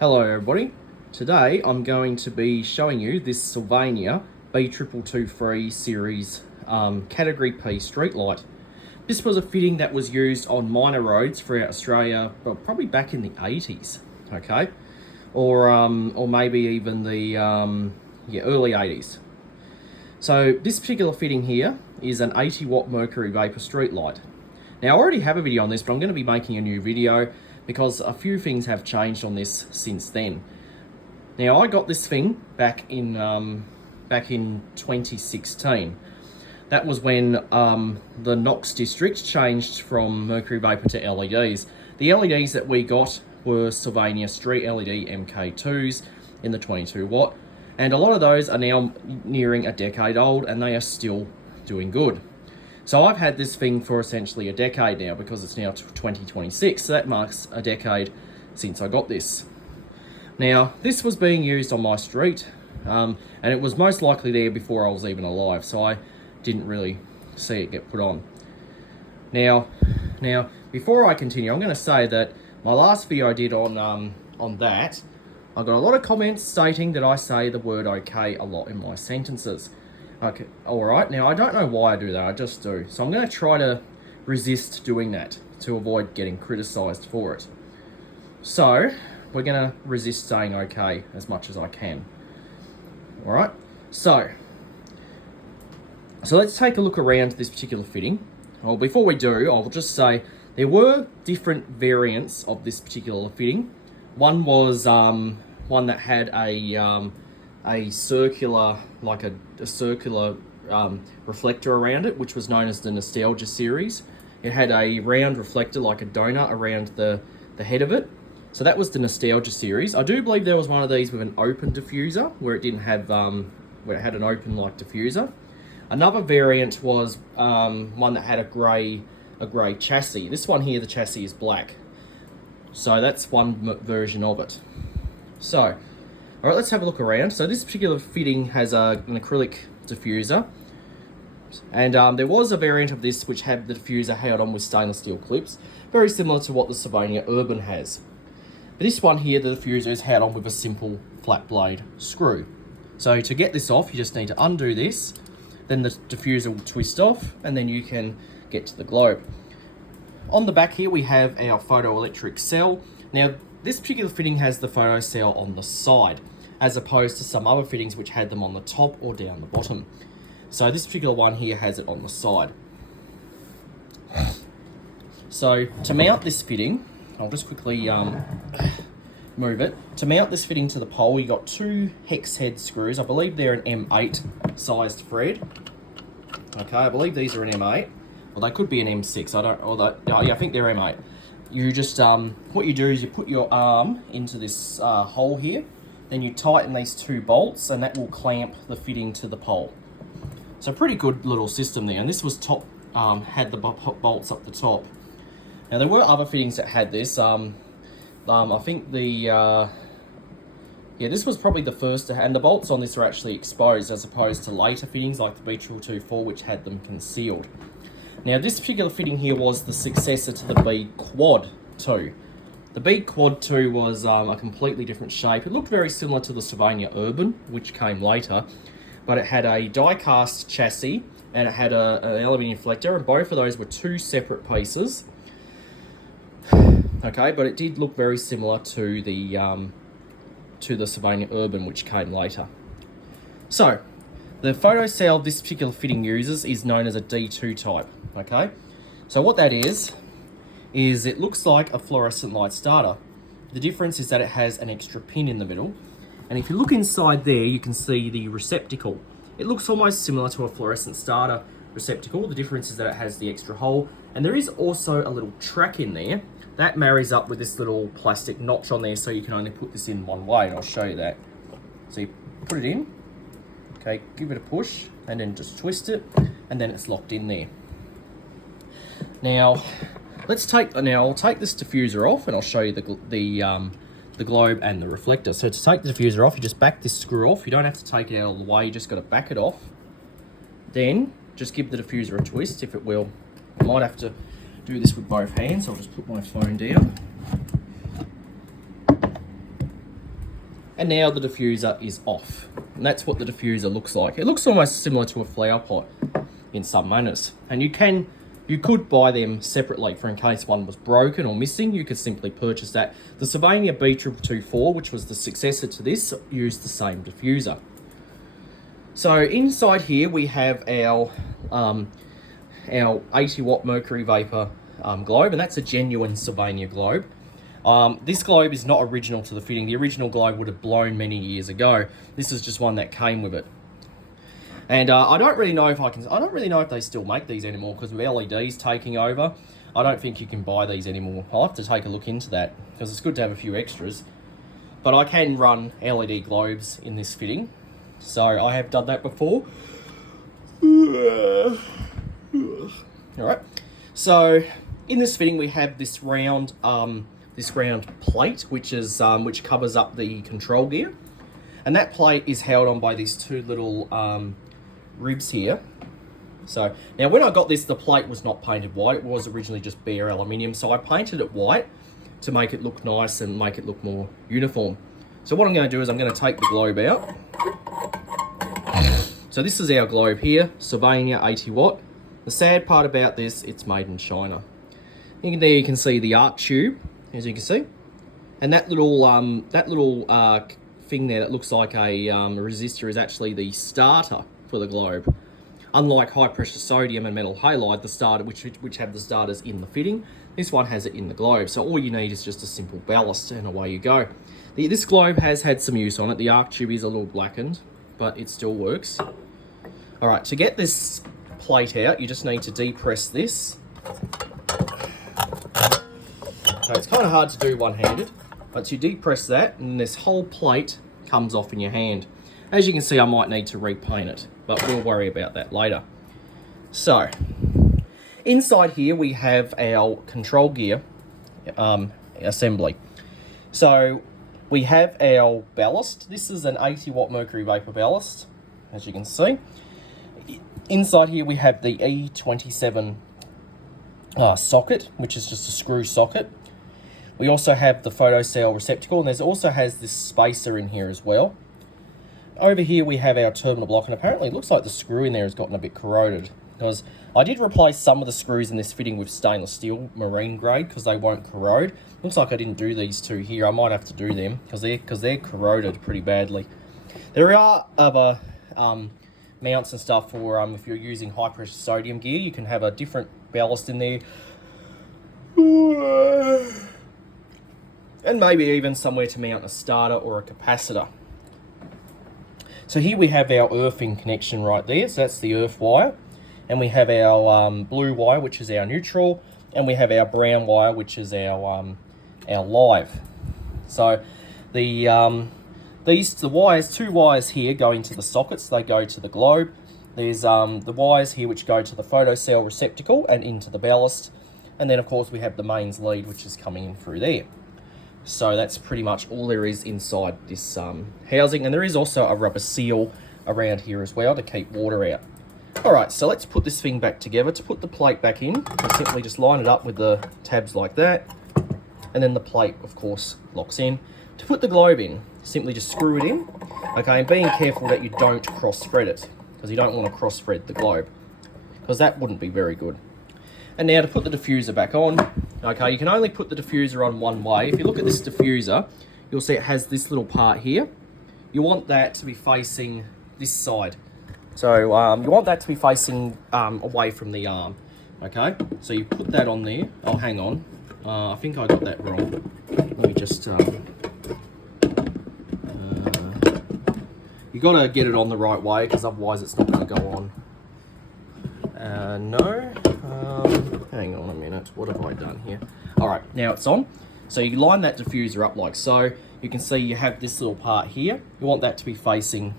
Hello everybody, today I'm going to be showing you this Sylvania B2223 series category P street light. This was a fitting that was used on minor roads throughout Australia, well, probably back in the 80s, okay? Or maybe even the early 80s. So this particular fitting here is an 80 watt mercury vapour street light. Now I already have a video on this, but I'm going to be making a new video because a few things have changed on this since then. Now I got this thing back in 2016. That was when the Knox district changed from mercury vapour to LEDs. The LEDs that we got were Sylvania Street LED MK2s in the 22 watt, and a lot of those are now nearing a decade old and they are still doing good. So I've had this thing for essentially a decade now because it's now 2026, so that marks a decade since I got this. Now, this was being used on my street, and it was most likely there before I was even alive, so I didn't really see it get put on. Now, before I continue, I'm going to say that my last video I did on that, I got a lot of comments stating that I say the word okay a lot in my sentences. Okay, alright, now I don't know why I do that, I just do. So I'm going to try to resist doing that to avoid getting criticised for it. So, we're going to resist saying okay as much as I can. Alright, so let's take a look around this particular fitting. Well, before we do, I'll just say there were different variants of this particular fitting. One was one that had a circular, like a circular reflector around it, which was known as the Nostalgia series. It had a round reflector like a donut around the head of it. So that was the Nostalgia series. I do believe there was one of these with an open diffuser where it didn't have, where it had an open like diffuser. Another variant was one that had a grey chassis. This one here, the chassis is black. So that's one version of it. So, alright, let's have a look around. So this particular fitting has an acrylic diffuser. And there was a variant of this which had the diffuser held on with stainless steel clips, very similar to what the Sylvania Urban has. But this one here, the diffuser is held on with a simple flat blade screw. So to get this off, you just need to undo this, then the diffuser will twist off, and then you can get to the globe. On the back here, we have our photoelectric cell. Now, this particular fitting has the photo cell on the side, as opposed to some other fittings which had them on the top or down the bottom. So this particular one here has it on the side. So to mount this fitting, I'll just quickly move it. To mount this fitting to the pole, you got two hex head screws. I believe they're an M8 sized thread. Okay, I believe these are an M8. Well, they could be an M6. I think they're M8. You just, what you do is you put your arm into this hole here, then you tighten these two bolts, and that will clamp the fitting to the pole. So pretty good little system there, and this was had the bolts up the top. Now there were other fittings that had this. I think this was probably the first, and the bolts on this are actually exposed as opposed to later fittings like the B2224 which had them concealed. Now this particular fitting here was the successor to the B Quad 2. The B Quad 2 was a completely different shape. It looked very similar to the Sylvania Urban, which came later, but it had a die-cast chassis and it had an aluminium reflector, and both of those were two separate pieces. Okay, but it did look very similar to the Sylvania Urban, which came later. So, the photo cell this particular fitting uses is known as a D2 type, okay? So what that is it looks like a fluorescent light starter. The difference is that it has an extra pin in the middle, and if you look inside there, you can see the receptacle. It looks almost similar to a fluorescent starter receptacle. The difference is that it has the extra hole, and there is also a little track in there that marries up with this little plastic notch on there, so you can only put this in one way, and I'll show you that. So you put it in, okay, give it a push, and then just twist it, and then it's locked in there. Now, I'll take this diffuser off, and I'll show you the globe and the reflector. So to take the diffuser off, you just back this screw off. You don't have to take it out all the way, you just got to back it off. Then, just give the diffuser a twist, if it will. I might have to do this with both hands. I'll just put my phone down. And now the diffuser is off. And that's what the diffuser looks like. It looks almost similar to a flower pot in some manners. And you could buy them separately for in case one was broken or missing. You could simply purchase that. The Sylvania B2223, which was the successor to this, used the same diffuser. So inside here we have our 80 watt mercury vapor globe, and that's a genuine Sylvania globe. This globe is not original to the fitting. The original globe would have blown many years ago. This is just one that came with it. And I don't really know if they still make these anymore, because with LEDs taking over, I don't think you can buy these anymore. I'll have to take a look into that, because it's good to have a few extras. But I can run LED globes in this fitting, so I have done that before. Alright, so in this fitting we have this round plate, which covers up the control gear, and that plate is held on by these two little ribs here. So now when I got this, the plate was not painted white. It was originally just bare aluminium, so I painted it white to make it look nice and make it look more uniform. So what I'm going to do is I'm going to take the globe out. So this is our globe here, Sylvania 80 watt. The sad part about this, it's made in China. There you can see the arc tube, as you can see, and that little thing there that looks like a resistor is actually the starter for the globe. Unlike high pressure sodium and metal halide, the starter which have the starters in the fitting, this one has it in the globe. So all you need is just a simple ballast, and away you go. This globe has had some use on it. The arc tube is a little blackened, but it still works. All right, to get this plate out, you just need to depress this. So it's kind of hard to do one-handed, but you depress that and this whole plate comes off in your hand. As you can see, I might need to repaint it, but we'll worry about that later. So inside here we have our control gear assembly. So we have our ballast. This is an 80 watt mercury vapor ballast, as you can see. Inside here we have the E27 socket, which is just a screw socket. We also have the photocell receptacle, and there's also has this spacer in here as well. Over here we have our terminal block, and apparently it looks like the screw in there has gotten a bit corroded, because I did replace some of the screws in this fitting with stainless steel marine grade because they won't corrode. Looks like I didn't do these two here. I might have to do them because they're corroded pretty badly. There are other mounts and stuff for if you're using high pressure sodium gear. You can have a different ballast in there, and maybe even somewhere to mount a starter or a capacitor. So here we have our earthing connection right there, so that's the earth wire, and we have our blue wire, which is our neutral, and we have our brown wire, which is our live. So the wires, two wires here go into the sockets, they go to the globe. There's the wires here which go to the photocell receptacle and into the ballast, and then of course we have the mains lead which is coming in through there. So that's pretty much all there is inside this housing, and there is also a rubber seal around here as well to keep water out. Alright, so let's put this thing back together. To put the plate back in, I simply just line it up with the tabs like that, and then the plate of course locks in. To put the globe in, simply just screw it in, okay, and being careful that you don't cross thread it, because you don't want to cross thread the globe, because that wouldn't be very good. And now to put the diffuser back on, okay, you can only put the diffuser on one way. If you look at this diffuser, you'll see it has this little part here. You want that to be facing this side. So you want that to be facing away from the arm, okay? So you put that on there. Oh, hang on. I think I got that wrong. Let me just... you got to get it on the right way, because otherwise it's not going to go on. No. Hang on a minute. What have I done here? All right, now it's on. So you line that diffuser up like so. You can see you have this little part here. You want that to be facing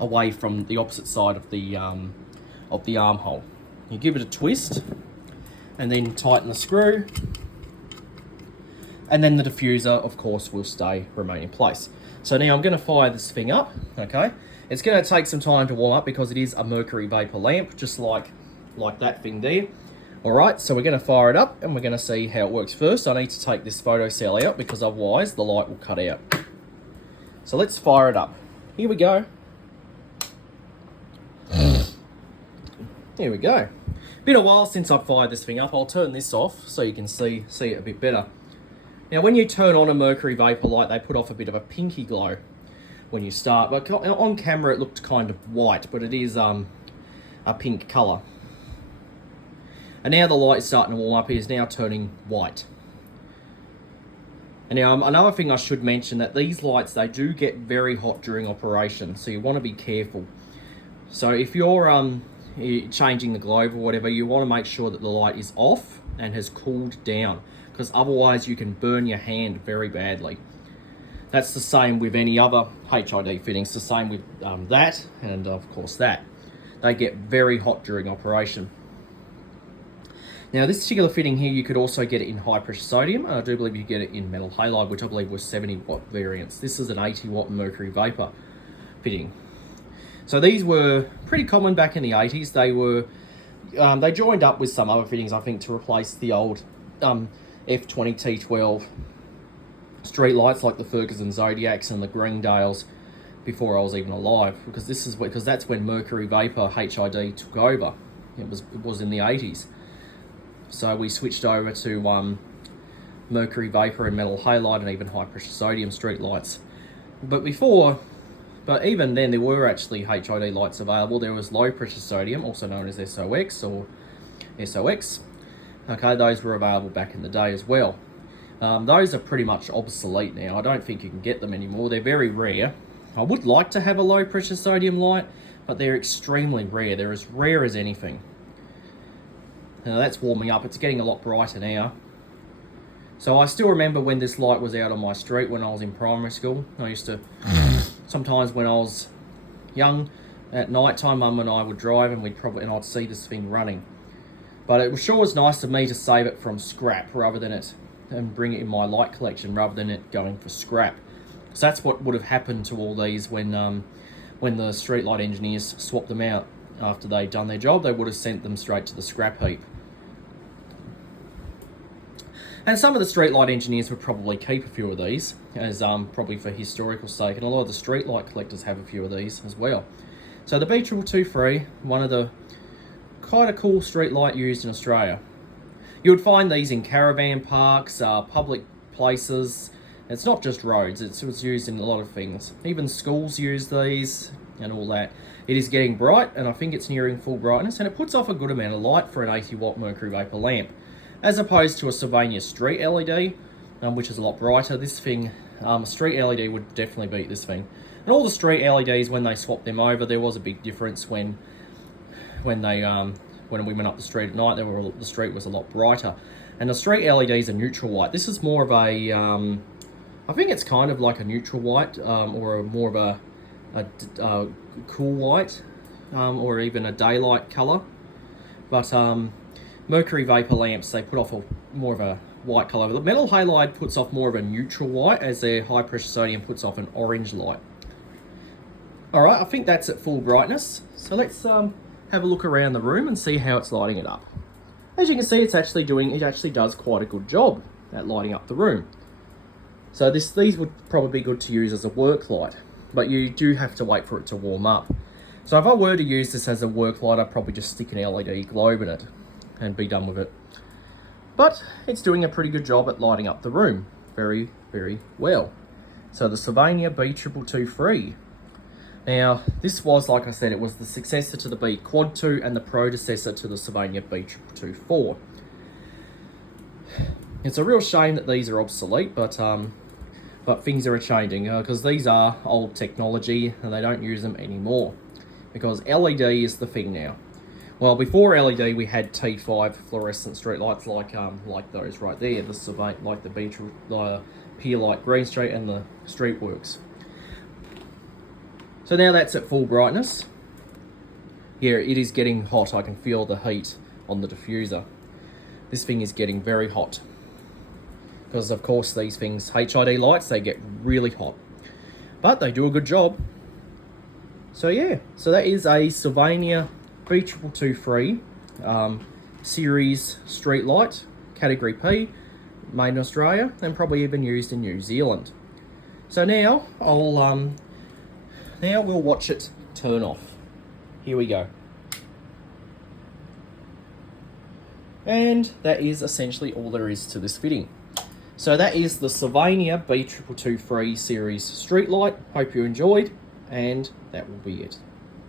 away from the opposite side of the armhole. You give it a twist, and then tighten the screw, and then the diffuser, of course, will remain in place. So now I'm going to fire this thing up. Okay, it's going to take some time to warm up because it is a mercury vapor lamp, just like that thing there. All right, so we're going to fire it up and we're going to see how it works. First, I need to take this photocell out because otherwise the light will cut out. So let's fire it up. Here we go. Here we go. Been a while since I've fired this thing up. I'll turn this off so you can see it a bit better. Now when you turn on a mercury vapour light, they put off a bit of a pinky glow when you start. But on camera it looked kind of white, but it is a pink colour. And now the light is starting to warm up. It is now turning white. And now another thing I should mention, that these lights, they do get very hot during operation, so you want to be careful. So if you're changing the globe or whatever, you want to make sure that the light is off and has cooled down, because otherwise you can burn your hand very badly. That's the same with any other HID fittings, the same with that, and of course that. They get very hot during operation. Now this particular fitting here, you could also get it in high pressure sodium, and I do believe you get it in metal halide, which I believe was 70 watt variants. This is an 80 watt mercury vapour fitting. So these were pretty common back in the 80s. They were, they joined up with some other fittings, I think, to replace the old F20T12 street lights like the Ferguson Zodiacs and the Greendales before I was even alive, because that's when mercury vapour HID took over. It was in the 80s. So we switched over to mercury vapour and metal halide and even high pressure sodium street lights. But even then there were actually HID lights available. There was low pressure sodium, also known as SOX or SOX. Okay, those were available back in the day as well. Those are pretty much obsolete now. I don't think you can get them anymore. They're very rare. I would like to have a low pressure sodium light, but they're extremely rare. They're as rare as anything. Now that's warming up. It's getting a lot brighter now. So I still remember when this light was out on my street when I was in primary school. I used to, sometimes when I was young, at night time, Mum and I would drive and I'd see this thing running. But it sure was nice of me to save it from scrap and bring it in my light collection rather than it going for scrap. So that's what would have happened to all these when the streetlight engineers swapped them out after they'd done their job. They would have sent them straight to the scrap heap. And some of the streetlight engineers would probably keep a few of these, as probably for historical sake, and a lot of the streetlight collectors have a few of these as well. So the B2223, one of the kind of cool streetlight used in Australia. You would find these in caravan parks, public places. It's not just roads, it's used in a lot of things. Even schools use these and all that. It is getting bright, and I think it's nearing full brightness, and it puts off a good amount of light for an 80 watt mercury vapour lamp, as opposed to a Sylvania street LED, which is a lot brighter. This thing, street LED would definitely beat this thing. And all the street LEDs, when they swapped them over, there was a big difference when we went up the street at night. The street was a lot brighter, and the street LEDs are neutral white. This is more of a, I think it's kind of like a neutral white, or more of a cool white, or even a daylight colour. But mercury vapour lamps, they put off more of a white colour. The metal halide puts off more of a neutral white, as their high pressure sodium puts off an orange light. Alright, I think that's at full brightness. So let's have a look around the room and see how it's lighting it up. As you can see, it actually does quite a good job at lighting up the room. So these would probably be good to use as a work light, but you do have to wait for it to warm up. So if I were to use this as a work light, I'd probably just stick an LED globe in it and be done with it. But it's doing a pretty good job at lighting up the room very, very well. So the Sylvania B2223. Now, this was, like I said, it was the successor to the B Quad 2 and the predecessor to the Sylvania B2224. It's a real shame that these are obsolete, but things are changing, because these are old technology and they don't use them anymore, because LED is the thing now. Well, before LED, we had T5 fluorescent streetlights like those right there, like the Pier Light Green Street and the Streetworks. So now that's at full brightness. Yeah, it is getting hot. I can feel the heat on the diffuser. This thing is getting very hot. Because of course these things, HID lights, they get really hot. But they do a good job. So yeah, so that is a Sylvania B2223 series street light, category P, made in Australia and probably even used in New Zealand. So now now we'll watch it turn off. Here we go. And that is essentially all there is to this fitting. So that is the Sylvania B2223 series street light. Hope you enjoyed, and that will be it.